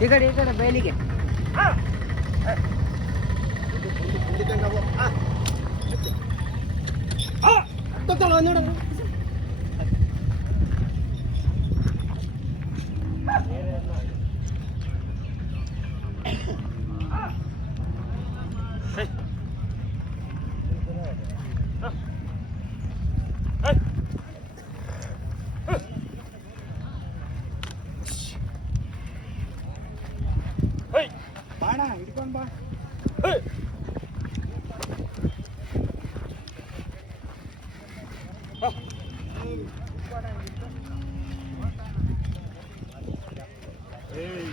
ಈ ಕಡೆ ಈ ಕಡೆ ಬಯಲಿಗೆ ಬಾಣ ba Hey.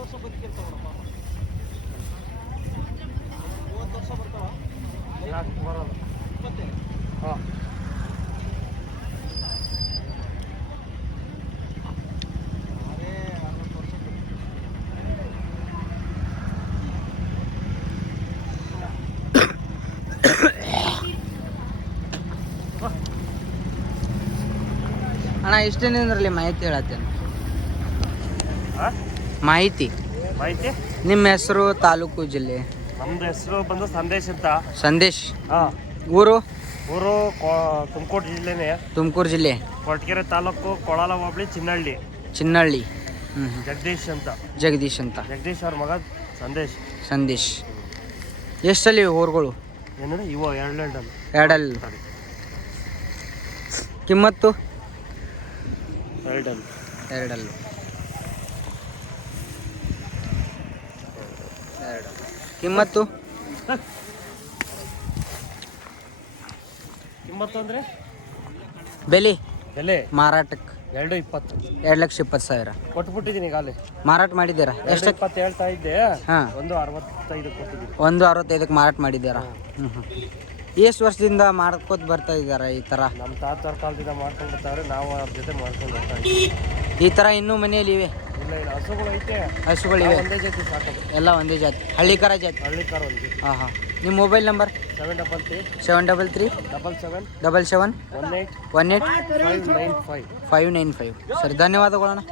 ವರ್ಷ ಬದುಕಿರ್ತಾವಪ್ಪ ಮೂವತ್ತು ವರ್ಷ ಬರ್ತಾವ ಅಣ್ಣ ಇಷ್ಟೇನಿದ್ರಲ್ಲಿ ಮಾಹಿತಿ ಹೇಳತ್ತೇನೆ. ಮಾಹಿತಿ? ಮಾಹಿತಿ? ನಿಮ್ಮ ಹೆಸರು ತಾಲೂಕು ಜಿಲ್ಲೆ? ನಮ್ದು ಹೆಸರು ಬಂದು ಸಂದೇಶ್ ಅಂತ. ಸಂದೇಶ್? ಹಾಂ ಊರು? ಊರು ತುಮಕೂರು ಜಿಲ್ಲೆನೇ. ತುಮಕೂರು ಜಿಲ್ಲೆ? ಕೊರಟಗೆರೆ ತಾಲೂಕು ಕೊಳಲ ಹೋಬಳಿ ಚಿನ್ನಹಳ್ಳಿ ಚಿನ್ನಹಳ್ಳಿ ಹ್ಞೂ ಜಗದೀಶ್ ಅಂತ. ಜಗದೀಶ್ ಅಂತ. ಜಗದೀಶ್ ಅವ್ರ ಮಗ ಸಂದೇಶ್. ಸಂದೇಶ್. ಎಷ್ಟಲ್ಲಿ ಊರುಗಳು? ಏನಂದ್ರೆ ಇವ ಎರಡು ಎರಡಲ್ಲಿ. ಕಿಮ್ಮತ್ತು? ಎರಡಲ್ಲಿ. ಎರಡಲ್ಲಿ. ಎರಡು ಕಿಮ್ಮತ್ತು? ಕಿಮ್ಮತ್ತು ಅಂದರೆ? ಬೆಲೆ? ಬೆಲೆ? ಮಾರಾಟಕ್ಕೆ. ಎರಡು ಇಪ್ಪತ್ತು. ಎರಡು ಲಕ್ಷ ಇಪ್ಪತ್ತು ಸಾವಿರ. ಕೊಟ್ಬಿಟ್ಟಿದ್ದೀನಿ ಖಾಲಿ ಮಾರಾಟ ಮಾಡಿದ್ದೀರಾ? ಎಷ್ಟು ಇಪ್ಪತ್ತು ಹೇಳ್ತಾ ಇದ್ದೆ. ಹಾಂ. ಒಂದು ಅರವತ್ತೈದು ಕೊಟ್ಟಿದ್ದೀನಿ. ಒಂದು ಅರವತ್ತೈದಕ್ಕೆ ಮಾರಾಟ ಮಾಡಿದ್ದೀರಾ? ಹ್ಞೂ ಹ್ಞೂ ಎಷ್ಟು ವರ್ಷದಿಂದ ಮಾಡ್ಕೋತ ಬರ್ತಾ ಇದ್ದಾರಾ ಈ ಥರ? ನಮ್ಮ ತಾತ ಕಾಲದಿಂದ ಮಾಡ್ಕೊಂಡು ಬರ್ತಾವ್ರೆ ನಾವು ಅವ್ರ ಜೊತೆ ಮಾಡ್ಕೊಂಡು ಬರ್ತಾ ಇದ್ದೀವಿ. ಈ ಥರ ಇನ್ನೂ ಮನೆಯಲ್ಲಿ ಇವೆ? ಇಲ್ಲ ಇಲ್ಲ ಹಸುಗಳು ಐತೆ. ಹಸುಗಳಿವೆ ಒಂದೇ ಜೊತೆ ಸಾಕೋದು. ಎಲ್ಲ ಒಂದೇ ಜಾತಿ. ಹಳ್ಳಿಕರ ಜಾತಿ? ಹಳ್ಳಿ ಕಾರ್ ಒಂದು ಹಾಂ ಹಾಂ ನಿಮ್ಮ mobile number? Seven double three. Seven double three. Double seven. Double seven. One eight one eight five nine five. Five nine five. ಸರಿ ಧನ್ಯವಾದಗಳಣ್ಣ.